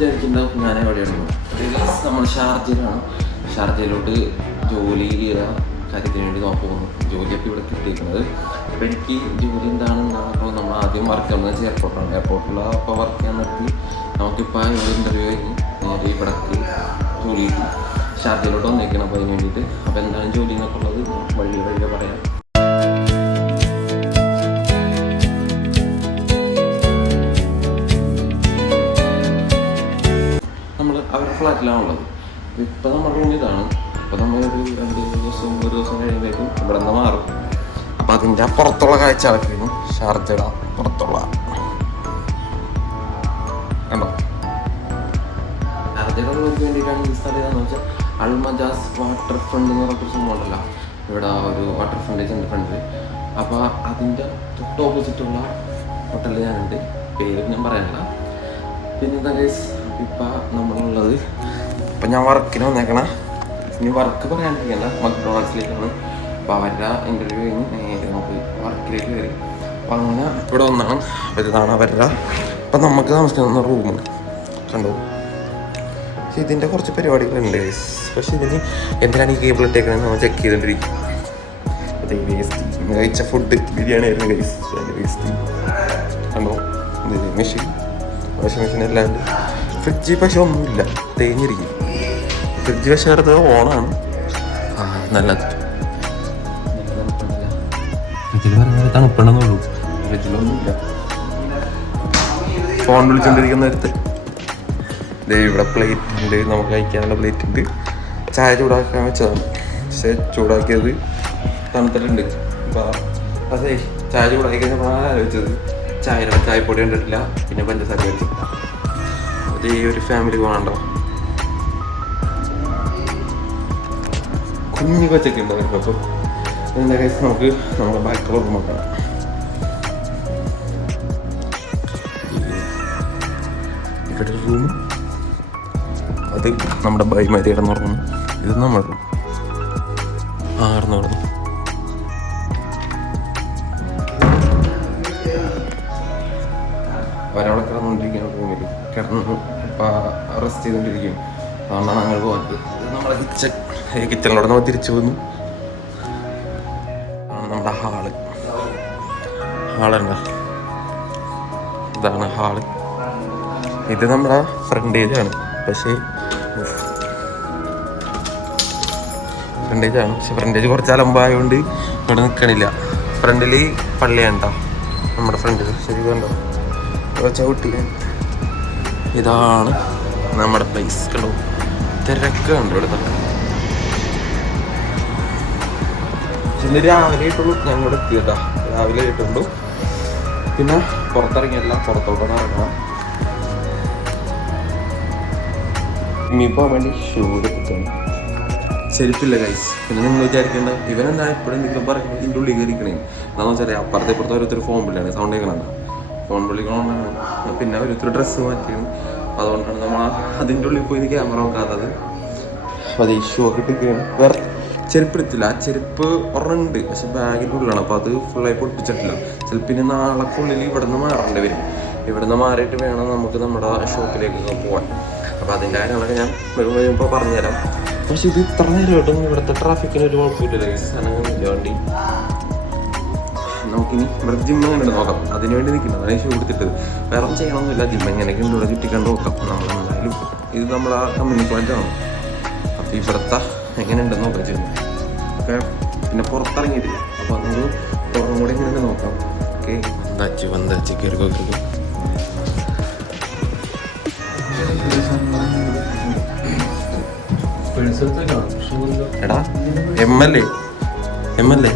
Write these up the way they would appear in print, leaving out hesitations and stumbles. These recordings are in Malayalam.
വിചാരിച്ചിട്ടുണ്ടാവും ഞാൻ എവിടെയാണ്. നമ്മൾ ഷാർജയിലാണ്. ഷാർജയിലോട്ട് ജോലി കാര്യത്തിന് വേണ്ടി പോകുന്നു. ജോലിയൊക്കെ ഇവിടെ കിട്ടിയിരിക്കുന്നത്. അപ്പോൾ എനിക്ക് ജോലി എന്താണെന്നാണ് നമ്മൾ ആദ്യം വർക്ക് ചെയ്യുന്നത് എയർപോർട്ടാണ്. എയർപോർട്ടിൽ അപ്പോൾ വർക്ക് ചെയ്യാൻ നിർത്തി നമുക്കിപ്പോൾ ഇവിടെ ഇൻ്റർവ്യൂ കഴിഞ്ഞ് നേരെ ഇവിടേക്ക് ജോലി കിട്ടി. ഷാർജയിലോട്ട് വന്നേക്കണം. അപ്പോൾ അതിന് വേണ്ടിയിട്ട് അപ്പോൾ എന്താണ് ജോലി എന്നൊക്കെ ഉള്ളത് വഴിയെ പറയാം. നമ്മൾ അവരുടെ ഫ്ലാറ്റിലാണുള്ളത്. ഇപ്പോൾ നമ്മുടെ റൂം ഇതാണ്. അപ്പോൾ നമ്മളൊരു 2 ദിവസം കഴിയുമ്പോഴേക്കും ഇവിടെ നിന്ന് മാറും. അപ്പോൾ അതിൻ്റെ പുറത്തുള്ള കാഴ്ച അടക്കുന്നു. ഷാർജയുടെ പുറത്തുള്ള കണ്ടോ. ഷാർജയുടെ ഉള്ളവർക്ക് വേണ്ടിയിട്ടാണ് ഈ സ്ഥലം ഏതാണെന്ന് വെച്ചാൽ അൽമജാസ് വാട്ടർ ഫ്രണ്ട് എന്ന് പറഞ്ഞൊരു സംഭവം ഉണ്ടല്ലോ. ഇവിടെ ഒരു വാട്ടർ ഫ്രണ്ടേജ് ഉണ്ട് ഫ്രണ്ടിൽ. അപ്പോൾ അതിൻ്റെ തൊട്ട് ഓപ്പോസിറ്റുള്ള ഹോട്ടലിൽ ഞാനുണ്ട്. പേര് ഞാൻ പറയാനില്ല. പിന്നെ എന്താ ഗൈസ്, ഇപ്പം നമ്മളുള്ളത് ഇപ്പം ഞാൻ വർക്കിന് വന്നേക്കണ. ഇനി വർക്ക് പറയാണ്ടിരിക്കണ്ട, മക്ഡൊണാൾഡ്സിലേക്കാണ്. അപ്പോൾ അവരുടെ ഇൻ്റർവ്യൂ കഴിഞ്ഞ് നേരെ നമുക്ക് വർക്കിലേക്ക് കയറി. അപ്പം അങ്ങനെ ഇവിടെ വന്നാണ്. അപ്പോൾ ഇതാണ് അവരുടെ ഇപ്പം നമുക്ക് താമസിക്കുന്ന റൂം കണ്ടു. പക്ഷേ ഇതിൻ്റെ കുറച്ച് പരിപാടികളുണ്ട് ഗൈസ്. പക്ഷേ ഇതിന് എന്തിനാണ് ഈ കേബിൾ ഇട്ടേക്കണമെന്ന് നമ്മൾ ചെക്ക് ചെയ്തുകൊണ്ടിരിക്കും. അത് വേസ്റ്റ് കഴിച്ച ഫുഡ് ബിരിയാണി ആയിരുന്നു ഗൈസ്. വേസ്റ്റ് കണ്ടോ. ഇത് മെഷീൻ വാഷിംഗ് മെഷീൻ എല്ലാം ഉണ്ട്. ഫ്രിഡ്ജ് പക്ഷെ ഒന്നുമില്ല, തേഞ്ഞിരിക്കും. ഫ്രിഡ്ജ് പക്ഷേ അടുത്ത് ഓണാണ്. നല്ലത്. ഫ്രിഡ്ജിൽ പറഞ്ഞാൽ തണുപ്പുണ്ടെന്നുള്ളൂ, ഫ്രിഡ്ജിലൊന്നുമില്ല. ഫോൺ വിളിച്ചുകൊണ്ടിരിക്കുന്ന നേരത്ത് ഇവിടെ പ്ലേറ്റ് ഉണ്ട്, നമുക്ക് കഴിക്കാനുള്ള പ്ലേറ്റ് ഉണ്ട്. ചായ ചൂടാക്കാൻ വെച്ചതാണ്. പക്ഷേ ചൂടാക്കിയത് തണുത്തിട്ടുണ്ട്. അപ്പോൾ അതെ, ചായ ചൂടാക്കി കഴിഞ്ഞപ്പോഴാണ് ആലോചിച്ചത് ചായപ്പൊടി കണ്ടിട്ടില്ല, പിന്നെ പഞ്ചസാര വെച്ചിട്ടില്ല. അത് ഈ ഒരു ഫാമിലി പോകണ്ടോ. കുഞ്ഞു കൊച്ചൊക്കെ ഉണ്ടാവും. അപ്പോൾ എന്താ കേസ്, നമുക്ക് നമ്മുടെ ബാക്കിയുള്ള റൂം നോക്കണം. ഇവിടെ റൂം, അത് നമ്മുടെ ബൈമാരി ഇടന്ന് ഉറങ്ങുന്നു. ഇത് നമ്മുടെ റൂം ആർന്ന് കിടന്നു. അവരവിടെ കിടന്നുകൊണ്ടിരിക്കുകയാണ് റൂമിൽ കിടന്നു. ഇപ്പം റെസ്റ്റ് ചെയ്തുകൊണ്ടിരിക്കും. അതുകൊണ്ടാണ് ഞങ്ങൾ പോകുന്നത്. ഇത് നമ്മളെ കിച്ചണിലൂടെ നമ്മൾ തിരിച്ചു വന്നു. നമ്മുടെ ഹാളുണ്ട്. ഇതാണ് ഹാള്. ഇത് നമ്മുടെ ഫ്രണ്ടേജാണ്. പക്ഷേ ഫ്രണ്ടേജ് കുറച്ച് അലമ്പായതുകൊണ്ട് ഇവിടെ നിൽക്കണില്ല. ഫ്രണ്ടിൽ പള്ളിയാണ് കേട്ടോ നമ്മുടെ ഫ്രണ്ടിൽ. ശരി കണ്ടോ ചവിട്ടി. ഇതാണ് നമ്മുടെ പ്ലേസ്. കണ്ടോ തിരക്ക് കണ്ടോ ഇവിടെ. ഇന്ന് രാവിലെ ആയിട്ടുള്ളൂ ഞങ്ങൾ എത്തി കേട്ടോ. രാവിലെ ആയിട്ടുള്ളൂ. പിന്നെ പുറത്തിറങ്ങിയല്ല, പുറത്തോട്ടാണ് ഇറങ്ങണം. ഇനിയിപ്പോൾ വേണ്ടി ഷൂ എടുത്തിട്ടാണ്. ചെരുപ്പില്ല ഗൈസ്. പിന്നെ നിങ്ങൾ വിചാരിക്കേണ്ട ഇവനെന്താ എപ്പോഴും എന്തെങ്കിലും പറയുമ്പോൾ ഇതിൻ്റെ ഉള്ളിൽ കയറിക്കണേ. എന്താണെന്ന് വെച്ചാൽ അപ്പുറത്തെ ഇപ്പുറത്തെ ഓരോരുത്തർ ഫോൺ വിളിയാണ്, സൗണ്ട് കേൾക്കണുണ്ട്. ഫോൺ വിളിക്കണോണ്ടാണ്. പിന്നെ ഓരോരുത്തർ ഡ്രസ്സ് മാറ്റിയാണ്. അതുകൊണ്ടാണ് നമ്മൾ അതിൻ്റെ ഉള്ളിൽ പോയി ക്യാമറ നോക്കാത്തത്. അപ്പോൾ അത് ഷൂ ഒക്കെ ഇട്ടിരിക്കുകയാണ്. വേറെ ചെരുപ്പ് എടുത്തില്ല. ആ ചെരുപ്പ് ഒരെണ്ണുണ്ട്, പക്ഷെ ബാഗിൻ്റെ ഉള്ളിലാണ്. അപ്പോൾ അത് ഫുള്ളായി പൊട്ടിച്ചിട്ടില്ല. ചിലപ്പോൾ ഇനി നാളെക്കുള്ളിൽ ഇവിടെ നിന്ന് മാറേണ്ടി വരും. ഇവിടെ നിന്ന് മാറിയിട്ട് വേണം നമുക്ക് നമ്മുടെ ഷോപ്പിലേക്ക് പോകാൻ. അപ്പോൾ അതിൻ്റെ കാര്യങ്ങളൊക്കെ ഞാൻ വരുമ്പോൾ പറഞ്ഞുതരാം. പക്ഷെ ഇത് ഇത്ര നേരമായിട്ടും ഇവിടുത്തെ ട്രാഫിക്കിന് ഒരു കുഴപ്പമില്ല സ്ഥലങ്ങളില്ല വണ്ടി. നമുക്കിനി ഇവിടെ ജിമ്മ് എങ്ങനെ നോക്കാം. അതിന് വേണ്ടി നിൽക്കുന്നത് അതാണ് ഷൂ എടുത്തിട്ടത്. വേറെ ചെയ്യണമെന്നില്ല. ജിമ്മ് എങ്ങനെയൊക്കെ ഉണ്ട് ഇവിടെ ചുറ്റിക്കണ്ട് നോക്കാം. നമ്മളെന്തായാലും ഇത് നമ്മുടെ കമ്പനി പോയിന്റാണ്. അപ്പോൾ ഇവിടുത്തെ എങ്ങനെയുണ്ടെന്ന് നോക്കാം ജിമ്മ് ഓക്കെ. പിന്നെ പുറത്തിറങ്ങിയിട്ടില്ല. അപ്പോൾ നമുക്ക് പുറം കൂടെ എങ്ങനെയുണ്ട് നോക്കാം. ഓക്കെ വந்தாச்சு കയറിക്കോ. എടാ എം.എൽ.എ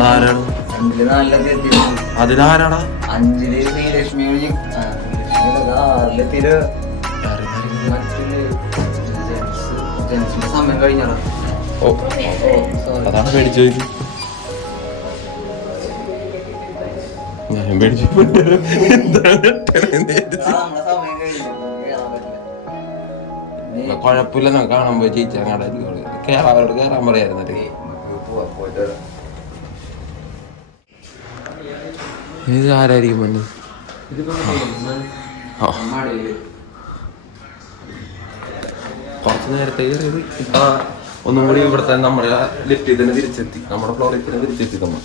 ആരാണ്? അതിലാരാടാ? സമയം കഴിഞ്ഞാടാ. അതാണ് പേടിച്ചു. ഞാൻ പേടിച്ചു. കുഴപ്പമില്ല. ഞാൻ കാണുമ്പോ ചേച്ചി അങ്ങോട്ട് അവരോട് കയറാൻ പറയായിരുന്നല്ലേ. ഇത് ആരായിരിക്കും മഞ്ഞ്? കുറച്ച് നേരത്തെ കയറിയത് ഇപ്പൊ ഒന്നും കൂടി ഇവിടുത്തെ നമ്മളെ ലിഫ്റ്റിൽ തന്നെ തിരിച്ചെത്തി. നമ്മുടെ ഫ്ലോറിൽ തന്നെ തിരിച്ചെത്തി നമ്മൾ.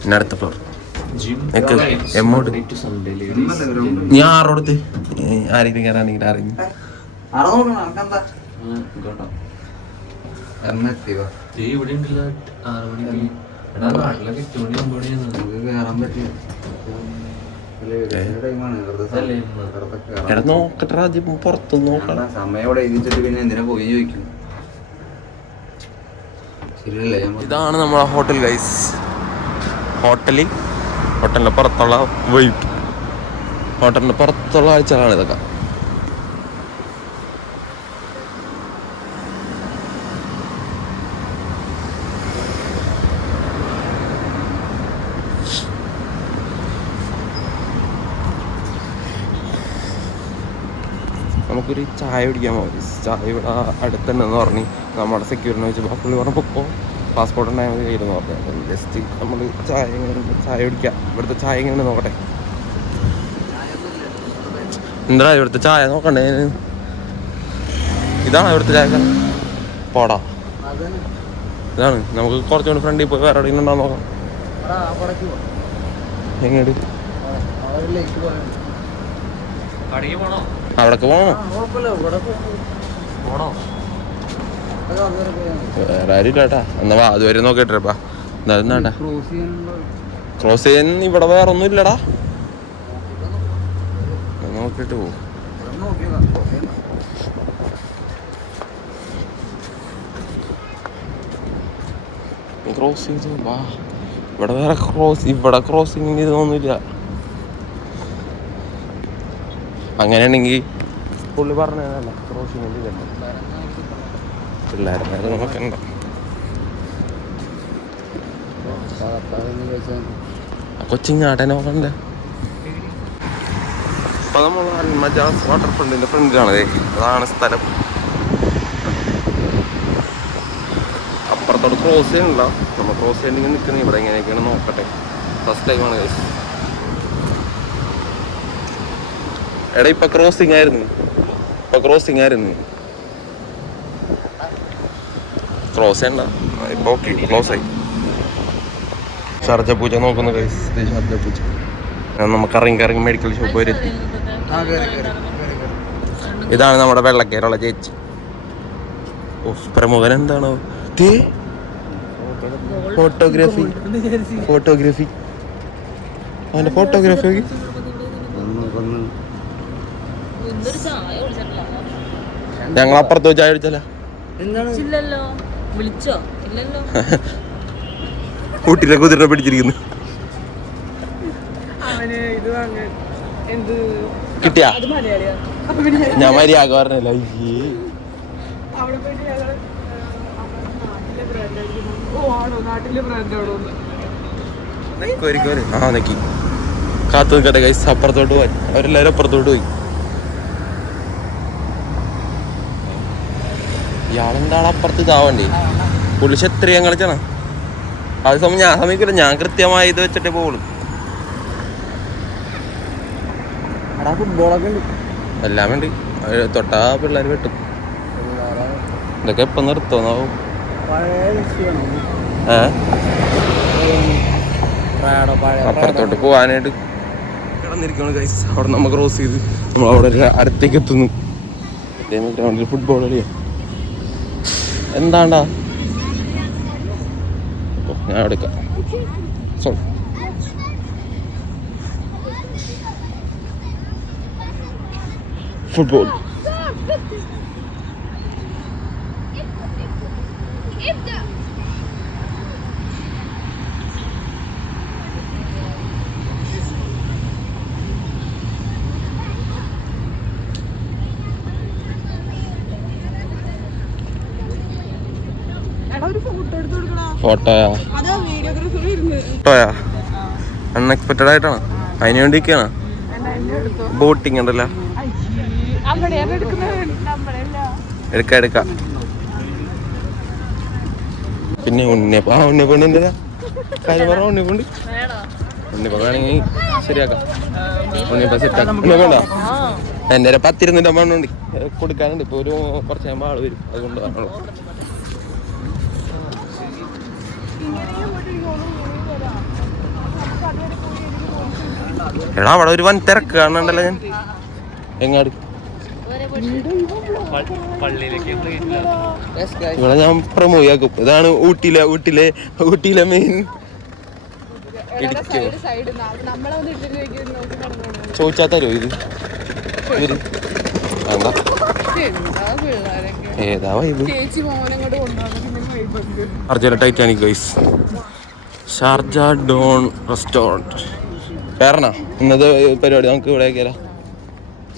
പിന്നെ അടുത്ത ഫ്ലോർ എമ്മോട്ട് ഞാൻ ആറോടത്ത് ആരെങ്കിലും കയറാണെങ്കിൽ ആരെങ്കിലും എടാ നോക്കട്ടെ ആദ്യം പുറത്ത് നോക്കണം. സമയം ഇവിടെ എഴുതിച്ചിട്ട് പിന്നെ എന്തിനാ പോയി ചോദിക്കും. ശരിയല്ലേ? ഇതാണ് നമ്മളെ ഹോട്ടൽ ഗൈസ്. ഹോട്ടലിന്റെ പുറത്തുള്ള വൈബ്, ഹോട്ടലിന്റെ പുറത്തുള്ള കാഴ്ചകളാണ് ഇതൊക്കെ. നമുക്കൊരു ചായ കുടിക്കാൻ പോകും. ചായ ഇവിടെ അടുത്തുണ്ടെന്ന് പറഞ്ഞ് നമ്മുടെ സെക്യൂരിറ്റിനെ വെച്ചപ്പോൾ പുള്ളി പറഞ്ഞപ്പോൾ പാസ്പോർട്ട് ഉണ്ടായാൽ മതി കയ്യിലെന്ന് പറഞ്ഞു. അപ്പം ജസ്റ്റ് നമ്മൾ ചായ കുടിക്കാം. ഇവിടുത്തെ ചായ എങ്ങനെ നോക്കട്ടെ. എന്താ ഇവിടുത്തെ ചായ നോക്കണ്ടേ? ഇതാണ് ഇവിടുത്തെ ചായ പോടാ. ഇതാണ് നമുക്ക് കുറച്ചുകൂടി ഫ്രണ്ടിൽ പോയി വേറെ എവിടെയെങ്കിലും ഉണ്ടോ നോക്കാം. എങ്ങോട്ട് അവിടേക്ക് പോണോ? വേറെ ആരും ഇല്ലാട്ടാ. എന്നാ അതുവരെ നോക്കിട്ടാ എന്താ ക്രോസ് ചെയ്യാൻ ഇവിടെ വേറെ ഒന്നും ഇല്ലടാ. നോക്കിട്ട് പോവും. ക്രോസ് ചെയ്തു വാ. ഇവിടെ വേറെ ക്രോസിങ് ഇതൊന്നുമില്ല. അങ്ങനെയാണെങ്കിൽ പുള്ളി പറഞ്ഞതല്ല ക്രോസിങ്ങിൻ്റെ ഇതല്ല. പിള്ളേരെ നോക്കണ്ട. കൊച്ചിങ്ങാട്ടെ നോക്കണ്ടേ. അപ്പൊ നമ്മൾ അൽമജാസ് വാട്ടർ ഫ്രണ്ടിന്റെ ഫ്രണ്ടിലാണ്. അതാണ് സ്ഥലം. അപ്പുറത്തോട് ക്രോസ് ചെയ്യണില്ല. നമ്മൾ ക്രോസ് ചെയ്യണമെങ്കിൽ നിൽക്കുന്നത് ഇവിടെ എങ്ങനെയൊക്കെയാണ് നോക്കട്ടെ. ഫസ്റ്റ് ടൈമാണ് ഗൈസ്. എടാ ഇപ്പൊ ക്രോസിങ് ആയിരുന്നു. ക്രോസ് ചെയ്യണ്ട. ഇപ്പൊ ഓക്കെ ക്ലോസ് ആയി. ഷാർജ പൂജ നോക്കുന്നു ഗൈസ്. ഷാർജ പൂജ നമുക്ക് ഇറങ്ങി മെഡിക്കൽ ഷോപ്പ് വരെ എത്തി. ഇതാണ് നമ്മുടെ വെള്ളക്കേരുള്ള ചേച്ചി. പ്രമുഖൻ എന്താണോ ഫോട്ടോഗ്രാഫി അവന്റെ ഫോട്ടോഗ്രാഫി. ഞങ്ങൾ അപ്പുറത്ത് ചായ കുടിച്ചല്ലോ. ഊട്ടിയിലെ കുതിര പിടിച്ചിരിക്കുന്നു. കിട്ടിയാ ഞാൻ മര്യാദ പറഞ്ഞല്ലോ. ആ നെക്കി കാത്തു നിൽക്കട്ടെ ഗൈസ്. അപ്പുറത്തോട്ട് പോയി. അവരെല്ലാരും അപ്പുറത്തോട്ട് പോയി. ഇയാളെന്താണ് അപ്പുറത്ത് ഇതാവണ്ടേ? പുളിശ എത്രയും കളിച്ചാണ്. അത് സമയം ഞാൻ സമയക്കില്ല. ഞാൻ കൃത്യമായി ഇത് വെച്ചിട്ടേ പോകുള്ളൂ. എല്ലാം ഉണ്ട്. തൊട്ടാ പിള്ളേർ വെട്ടും. ഇതൊക്കെ എപ്പം നിർത്തോന്നാവും. അപ്പുറത്തോട്ട് പോവാനായിട്ട് കിടന്നിരിക്കണം ഗൈസ്. അവിടെ നമ്മൾ ക്രോസ് ചെയ്ത് നമ്മളവിടെ അടുത്തേക്ക് എത്തുന്നു. ഗ്രൗണ്ടിൽ ഫുട്ബോൾ കളിയാ. എന്താണ്ടാ ഞാൻ എടുക്കാം. Sorry football. ഫോട്ടോയാ അൺഎക്സ്പെക്റ്റഡ് ആയിട്ടാണ്. അതിന് വേണ്ടിയൊക്കെയാണ്. ബോട്ടിങ് ഉണ്ടല്ലോ. എടുക്കാം. പിന്നെ ഉണ്ണിയപ്പെണ്ണിന്റെ കാര്യം പറഞ്ഞ ഉണ്ണിയപ്പുണ്ട്. ഉണ്ണിപ്പം വേണമെങ്കിൽ ശരിയാക്കാം. ഉണ്ണിപ്പം സെറ്റാക്കാം. വേണ്ട എൻ്റെ 10-20 മണ്ണുണ്ട് കൊടുക്കാനുണ്ട്. ഇപ്പോൾ ഒരു കുറച്ച് കഴിയുമ്പോൾ ആൾ വരും, അതുകൊണ്ട് വേണമല്ലോ. എടാ അവിടെ ഒരു വൻ തിരക്ക് കാണണ്ടല്ലോ. ഞാൻ എങ്ങാട് ഇവിടെ ഞാൻ പ്രമോട്ട് ആക്കും. ഇതാണ് ഊട്ടിയിലെ മെയിൻ ഇടിക്കും. ചോദിച്ചാ തരുമോ ഇത്? വേണ്ട, ഏതാ vibe? Sharjah Titanic guys, Sharjah Don restaurant. വേറെണ്ണ ഇന്നത്തെ പരിപാടി നമുക്ക് ഇവിടെ ആക്കിയാലോ?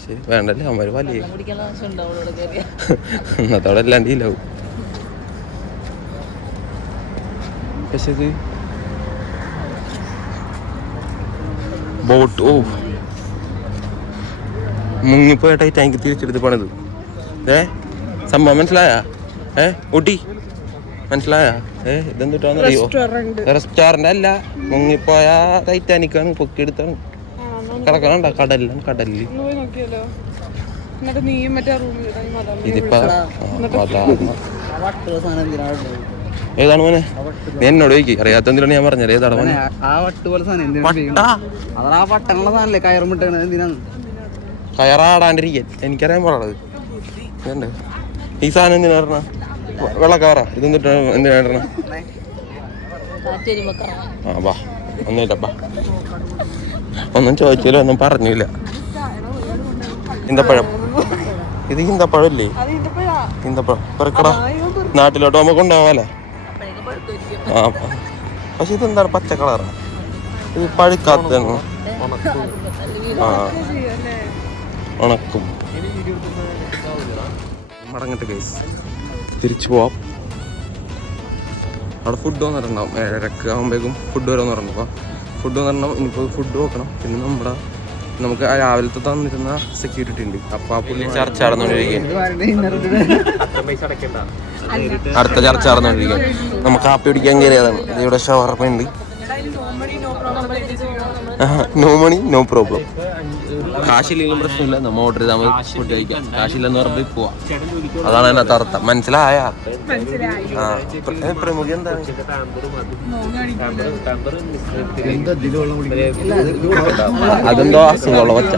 ശരി വേണ്ടല്ലേ, അവന്മാർ വലിയ ഇന്നത്തോടെ അല്ലാണ്ട് ഇല്ലാവും. പക്ഷേ ഇത് ബോട്ട്, ഓ മുങ്ങിപ്പോയ ടൈറ്റാനിക്ക് തിരിച്ചെടുത്ത് പണിത്. സംഭവം മനസ്സിലായ? ഊട്ടി മനസ്സിലായ? ഇതെന്തിട്ടാന്നറിയോ? റെസ്റ്റോറന്റ് അല്ല, മുങ്ങിപ്പോയ ടൈറ്റാനിക്കാണ്, പൊക്കിയെടുത്താണ് കിടക്കണണ്ട കടലില്. ഇതിപ്പോ ഏതാണ് മോനെ? നീ എന്നോട് ചോദിക്കും, അറിയാത്ത എന്തിനാണ് ഞാൻ പറഞ്ഞത്. ഏതാണ് മോനെ? കയറാടാണ്ടിരിക്കാൻ എനിക്കറിയാൻ പാടുള്ളത്. ഇതുണ്ട് ഈ സാധനം. എന്തിനാ പറഞ്ഞ വെള്ളക്കാറ? ഇതെന്തിട്ടാ എന്തിനാ പറഞ്ഞ? ആ ബാ ഒന്നുമില്ല ബാ. ഒന്നും ചോദിച്ചില്ല, ഒന്നും പറഞ്ഞില്ല. ഈന്തപ്പഴം, ഇത് ഈന്തപ്പഴല്ലേ? ഈന്തപ്പഴം പെറുക്കടാ, നാട്ടിലോട്ട് നമുക്ക് കൊണ്ടുപോകാലോ. ആ പക്ഷെ ഇതെന്താണ് പച്ച കളറാ? ഇത് പഴുക്കാത്തതാണ്. ആ ഉണക്കും. മടങ്ങട്ടെ ഗൈസ്, തിരിച്ചു പോവാം. അവിടെ ഫുഡ് വന്നിട്ടുണ്ടാവും. 7:30 ആകുമ്പോഴേക്കും ഫുഡ് വരുമെന്ന് പറഞ്ഞു. അപ്പോൾ ഫുഡ് വന്നിട്ടുണ്ടാവും. ഇനിയിപ്പോൾ ഫുഡ് നോക്കണം. പിന്നെ നമുക്ക് ആ രാവിലത്തെ തന്നിരുന്ന സെക്യൂരിറ്റി ഉണ്ട്. അപ്പോൾ ആ പുള്ളി ചർച്ച നടന്നുകൊണ്ടിരിക്കുകയാണ്. അടുത്ത ചർച്ച നടന്നുകൊണ്ടിരിക്കുകയാണ്. നമുക്ക് കാപ്പി പിടിക്കാൻ കയറിയതാണ്. ഇവിടെ ഷവർമ ഉണ്ട്. No money no problem. കാശില്ലെങ്കിലും പ്രശ്നമില്ല, നമ്മൾ ഓർഡർ ചെയ്താൽ മതി, ഫുഡ് കഴിക്കാം. കാശില്ലെന്ന് പറഞ്ഞിട്ട് പോവാം. അതാണ് അതിനകത്ത് അർത്ഥം. മനസ്സിലായ? ആ പ്രമുഖ എന്താണ്? അതെന്തോ അസുഖമുള്ള ഒച്ച.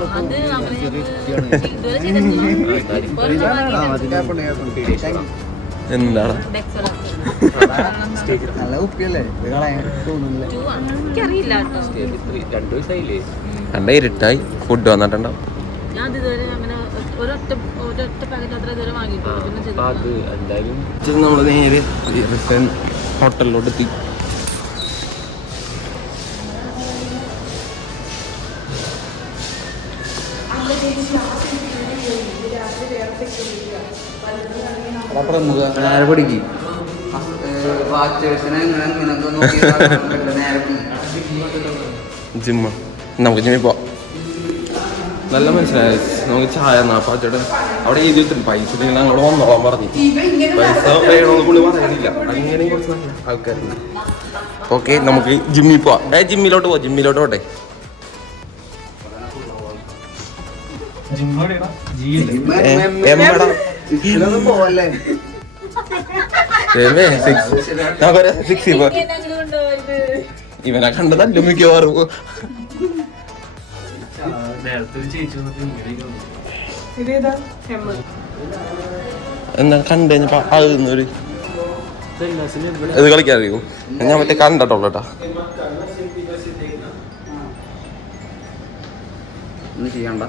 എന്താണ് കണ്ട ഇരുട്ടായി. ഫുഡ് വന്നിട്ടുണ്ടാവും. നമ്മള് നേരെ ഹോട്ടലിലോട്ട് എത്തി. ജിമ്മ നമുക്ക് ജിമ്മിൽ പോവാം. നല്ല മനസ്സിലായ നമുക്ക് ചായ നാപ്പാച്ചേട്ടൻ അവിടെ എഴുതി വെച്ചിട്ടുണ്ട്. പൈസ നിങ്ങൾ അങ്ങോട്ട് വന്നോളാൻ പറഞ്ഞു. പൈസ വേണമെന്ന് പുള്ളി പറയുന്നില്ല. അങ്ങനെ കുറച്ച് നല്ല ആൾക്കാരുണ്ട്. ഓക്കെ നമുക്ക് ജിമ്മിൽ പോവാം. ജിമ്മിലോട്ട് പോവാം. ജിമ്മിലോട്ട് പോട്ടെ. ഇവനെ കണ്ടതല്ല മിക്കവാറും. എന്താ കണ്ടു കഴിഞ്ഞപ്പോ ആകുന്നൊരു ഇത് കളിക്കാറിയോ? ഞാൻ മറ്റേ കണ്ടോളൂ കേട്ടാ. ചെയ്യണ്ട.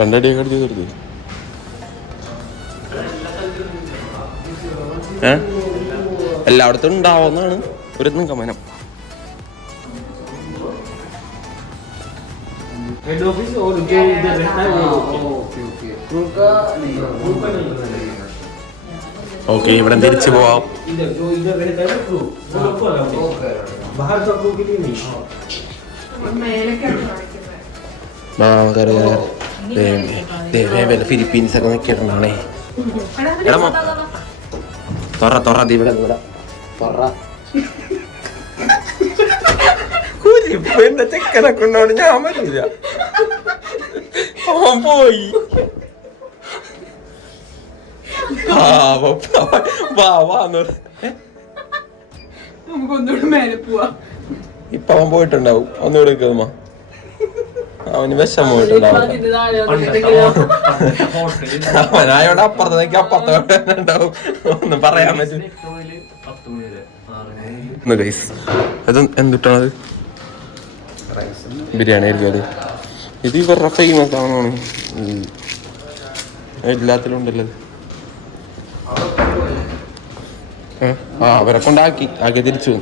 രണ്ടടിയൊക്കെ അടിച്ച് തീർത്തി. എല്ലായിടത്തും ഉണ്ടാവുന്നതാണ് ഒരു നിഗമനം. ഓക്കെ ഇവിടെ തിരിച്ചു പോവാം. വല്ല ഫിലിപ്പീൻസ് ഒക്കെ നിൽക്കണേ. തൊറ ഇവിടെ എന്റെ ചെക്കനെ കൊണ്ടോണ്ട് ഞാൻ പറ്റില്ല. അവൻ പോയി. ഇപ്പൊ അവൻ പോയിട്ടുണ്ടാവും. ഒന്നുകൂടെ കേൾക്കുമ്പോ അവന് വിഷം പോയിട്ടുണ്ടാവും. അവനായോണ്ട് അപ്പുറത്തേക്ക് ഉണ്ടാവും. ഒന്നും പറയാൻ പറ്റും. എന്തിട്ടാണത്? ബിരിയാണി ആയിരിക്കും അത്. ഇത് ഇവരുടെ ഫേമസ് ആണെന്നാണ്. എല്ലാത്തിലും ഉണ്ടല്ലോ. അവരെ കൊണ്ടാക്കി തിരിച്ചു.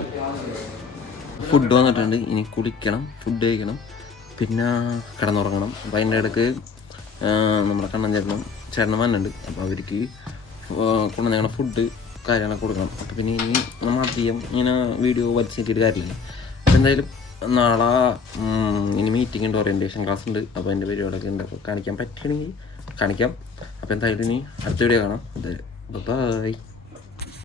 ഫുഡ് വന്നിട്ടുണ്ട്. ഇനി കുടിക്കണം, ഫുഡ് കഴിക്കണം, പിന്നെ കിടന്നുറങ്ങണം. അപ്പം അതിൻ്റെ ഇടയ്ക്ക് നമ്മുടെ കണ്ണൻ ചേട്ടനും വന്നിട്ടുണ്ട്. അപ്പോൾ അവർക്ക് കൊണ്ടുവന്ന ഫുഡ് കാര്യങ്ങളൊക്കെ കൊടുക്കണം. അപ്പോൾ പിന്നെ ഇനി നമ്മൾ അധികം ഇങ്ങനെ വീഡിയോ വലിച്ചിട്ട് കാര്യമില്ല. അപ്പോൾ എന്തായാലും നാളെ ഇനി മീറ്റിംഗ് ഉണ്ട്, ഓറിയൻറ്റേഷൻ ക്ലാസ് ഉണ്ട്. അപ്പോൾ അതിൻ്റെ പരിപാടിയൊക്കെ ഉണ്ട്. അപ്പോൾ കാണിക്കാൻ പറ്റുകയാണെങ്കിൽ കാണിക്കാം. അപ്പോൾ എന്തായാലും ഇനി അടുത്ത വീഡിയോ കാണാം. അത് ബൈ.